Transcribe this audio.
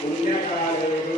పుణ్యకాలేదు.